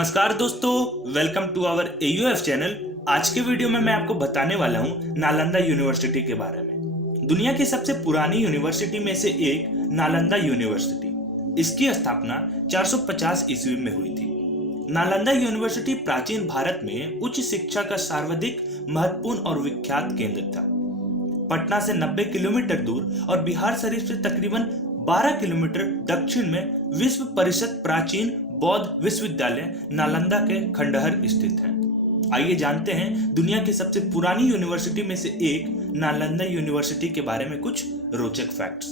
नमस्कार दोस्तों, welcome to our AUF channel. आज के वीडियो में मैं आपको बताने वाला हूं नालंदा यूनिवर्सिटी के बारे में। दुनिया की सबसे पुरानी यूनिवर्सिटी में से एक नालंदा यूनिवर्सिटी। इसकी स्थापना 450 ईस्वी में हुई थी। नालंदा यूनिवर्सिटी प्राचीन भारत में उच्च शिक्षा का सर्वाधिक महत्वपूर्ण और विख्यात केंद्र था। पटना से 90 किलोमीटर दूर और बिहार शरीफ से तकरीबन 12 किलोमीटर दक्षिण में विश्व परिषद प्राचीन बौद्ध विश्वविद्यालय नालंदा के खंडहर स्थित है। आइए जानते हैं दुनिया की सबसे पुरानी यूनिवर्सिटी में से एक नालंदा यूनिवर्सिटी के बारे में कुछ रोचक फैक्ट्स।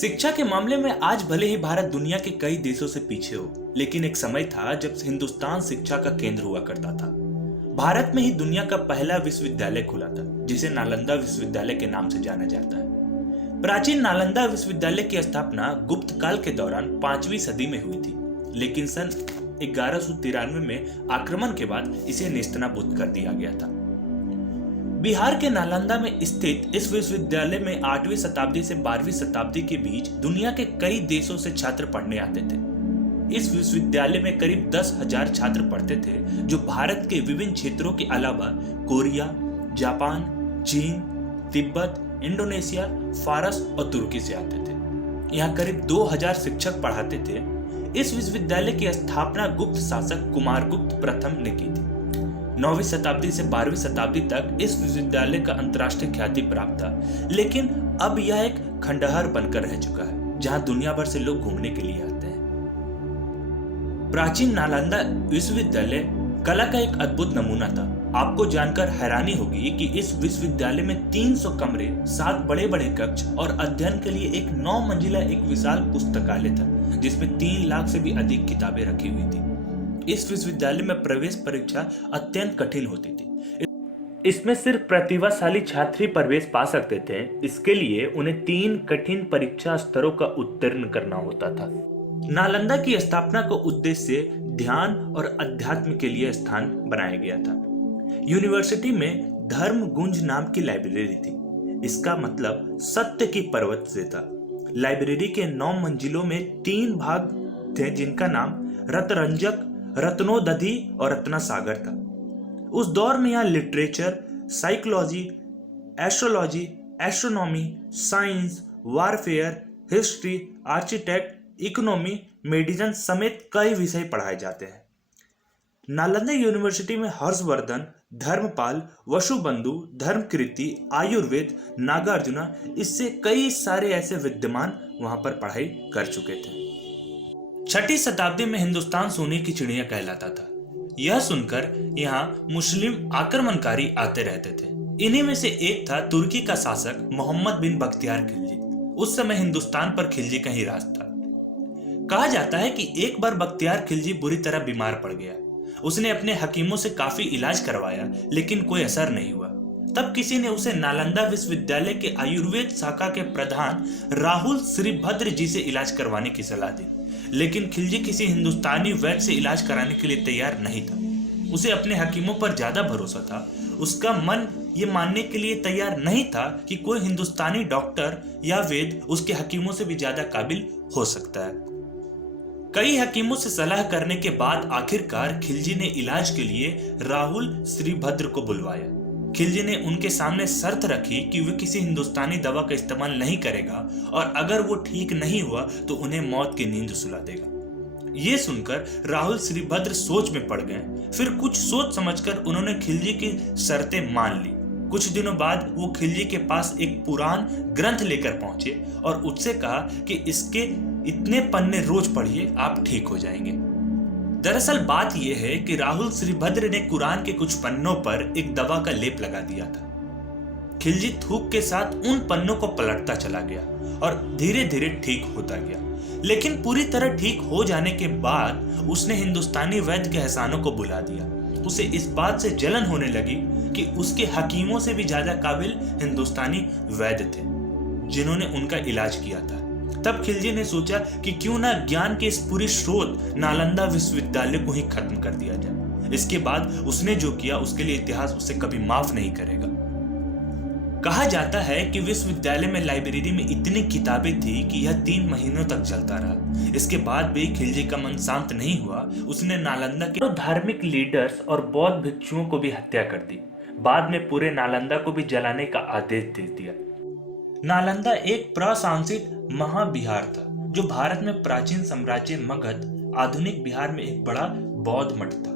शिक्षा के मामले में आज भले ही भारत दुनिया के कई देशों से पीछे हो, लेकिन एक समय था जब हिंदुस्तान शिक्षा का केंद्र हुआ करता था। भारत में ही दुनिया का पहला विश्वविद्यालय खुला था, जिसे नालंदा विश्वविद्यालय के नाम से जाना जाता है। प्राचीन नालंदा विश्वविद्यालय की स्थापना गुप्त काल के दौरान 5वीं सदी में हुई थी, लेकिन सन 1193 में आक्रमण के बाद इसे नेस्तनाबूद कर दिया गया था। बिहार के नालंदा में स्थित इस विश्वविद्यालय में 8वीं शताब्दी से 12वीं शताब्दी के बीच दुनिया के कई देशों से छात्र पढ़ने आते थे। इस विश्वविद्यालय में करीब 10,000 छात्र पढ़ते थे, जो भारत के विभिन्न क्षेत्रों के अलावा कोरिया, जापान, चीन, तिब्बत, इंडोनेशिया, फारस और तुर्की से आते थे। यहाँ करीब 2000 शिक्षक पढ़ाते थे। इस विश्वविद्यालय की स्थापना गुप्त शासक कुमारगुप्त प्रथम ने की थी। 9वीं शताब्दी से 12वीं शताब्दी तक इस विश्वविद्यालय का अंतर्राष्ट्रीय ख्याति प्राप्त था, लेकिन अब यह एक खंडहर बनकर रह चुका है, जहाँ दुनिया भर से लोग घूमने के लिए आते हैं। प्राचीन नालंदा विश्वविद्यालय कला का एक अद्भुत नमूना था। आपको जानकर हैरानी होगी कि इस विश्वविद्यालय में 300 कमरे, 7 बड़े बड़े कक्ष और अध्ययन के लिए एक 9 मंजिला एक विशाल पुस्तकालय था, जिसमें 3 लाख से भी अधिक किताबें रखी हुई थी। इस विश्वविद्यालय में प्रवेश परीक्षा अत्यंत कठिन होती थी। इसमें सिर्फ प्रतिभाशाली छात्र ही प्रवेश पा सकते थे। इसके लिए उन्हें 3 कठिन परीक्षा स्तरों का उत्तीर्ण करना होता था। नालंदा की स्थापना को उद्देश्य ध्यान और अध्यात्म के लिए स्थान बनाया गया था। यूनिवर्सिटी में धर्म गुंज नाम की लाइब्रेरी थी। इसका मतलब सत्य की पर्वत से था। लाइब्रेरी के 9 मंजिलों में 3 भाग थे, जिनका नाम रत्नरंजक, रत्नोदधि और रत्नासागर था। उस दौर में यहाँ literature, psychology, astrology, astronomy, science, warfare, history, architect, economy, medicine समेत कई विषय पढ़ाए जाते हैं। नालंदा यूनिवर्सिटी में हर्षवर्धन, धर्मपाल, वसुबंधु, धर्मकीर्ति, आयुर्वेद, नागार्जुना, इससे कई सारे ऐसे विद्वान वहां पर पढ़ाई कर चुके थे। 6वीं शताब्दी में हिंदुस्तान सोने की चिड़िया कहलाता था। यह सुनकर यहाँ मुस्लिम आक्रमणकारी आते रहते थे। इन्हीं में से एक था तुर्की का शासक मोहम्मद बिन बख्तियार खिलजी। उस समय हिंदुस्तान पर खिलजी का ही राज था। कहा जाता है कि एक बार बख्तियार खिलजी बुरी तरह बीमार पड़ गया। उसने अपने हकीमों से काफी इलाज करवाया, लेकिन कोई असर नहीं हुआ। तब किसी ने उसे नालंदा विश्वविद्यालय के आयुर्वेद शाखा के प्रधान राहुल श्रीभद्र जी से इलाज करवाने की सलाह दी, लेकिन खिलजी किसी हिंदुस्तानी वैद्य से इलाज कराने के लिए तैयार नहीं था। उसे अपने हकीमों पर ज्यादा भरोसा था। उसका मन ये मानने के लिए तैयार नहीं था कि कोई हिंदुस्तानी डॉक्टर या वैद्य उसके हकीमों से भी ज्यादा काबिल हो सकता है। कई हकीमों से सलाह करने के बाद आखिरकार खिलजी ने इलाज के लिए राहुल श्रीभद्र को बुलवाया। खिलजी ने उनके सामने शर्त रखी कि वे किसी हिंदुस्तानी दवा का इस्तेमाल नहीं करेगा और अगर वो ठीक नहीं हुआ तो उन्हें मौत की नींद सुला देगा। ये सुनकर राहुल श्रीभद्र सोच में पड़ गए। फिर कुछ सोच समझकर उन्होंने खिलजी की शर्तें मान ली। कुछ दिनों बाद वो खिलजी के पास एक पुराण ग्रंथ लेकर पहुंचे और उससे कहा कि इसके इतने पन्ने रोज पढ़िए, आप ठीक हो जाएंगे। दरअसल बात यह है कि राहुल श्रीभद्र ने कुरान के कुछ पन्नों पर एक दवा का लेप लगा दिया था। खिलजी थूक के साथ उन पन्नों को पलटता चला गया और धीरे धीरे ठीक होता गया। लेकिन पूरी तरह ठीक हो जाने के बाद उसने हिंदुस्तानी वैद्य के एहसानों को बुला दिया। उसे इस बात से जलन होने लगी कि उसके हकीमों से भी ज्यादा काबिल हिंदुस्तानी वैद्य थे, जिन्होंने उनका इलाज किया था। तब खिलजी ने सोचा कि क्यों ना ज्ञान के इस पूरी स्रोत नालंदा विश्वविद्यालय को ही खत्म कर दिया जाए। इसके बाद उसने जो किया उसके लिए इतिहास उसे कभी माफ नहीं करेगा। कहा जाता है कि विश्वविद्यालय में लाइब्रेरी में इतनी किताबें थी कि यह 3 महीनों तक चलता रहा। इसके बाद भी खिलजी का मन शांत नहीं हुआ। उसने नालंदा के धार्मिक लीडर्स और बौद्ध भिक्षुओं को भी हत्या कर दी। बाद में पूरे नालंदा को भी जलाने का आदेश दे दिया। नालंदा एक प्रशासित महाविहार था जो भारत में प्राचीन साम्राज्य मगध, आधुनिक बिहार में एक बड़ा बौद्ध मठ था।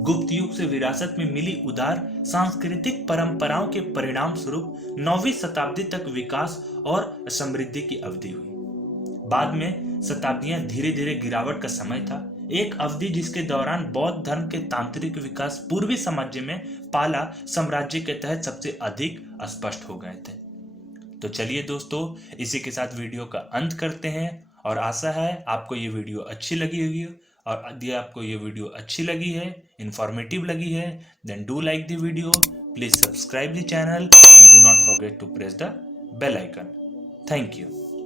गुप्त युग से विरासत में मिली उदार सांस्कृतिक परंपराओं के परिणाम स्वरूप 9वीं शताब्दी तक विकास और समृद्धि की अवधि हुई। बाद में शताब्दियां धीरे धीरे गिरावट का समय था, एक अवधि जिसके दौरान बौद्ध धर्म के तांत्रिक विकास पूर्वी साम्राज्य में पाला साम्राज्य के तहत सबसे अधिक स्पष्ट हो गए थे। तो चलिए दोस्तों, इसी के साथ वीडियो का अंत करते हैं और आशा है आपको ये वीडियो अच्छी लगी होगी। और यदि आपको ये वीडियो अच्छी लगी है, इंफॉर्मेटिव लगी है, then do like the video, please subscribe the channel and do not forget to press the bell icon. Thank you.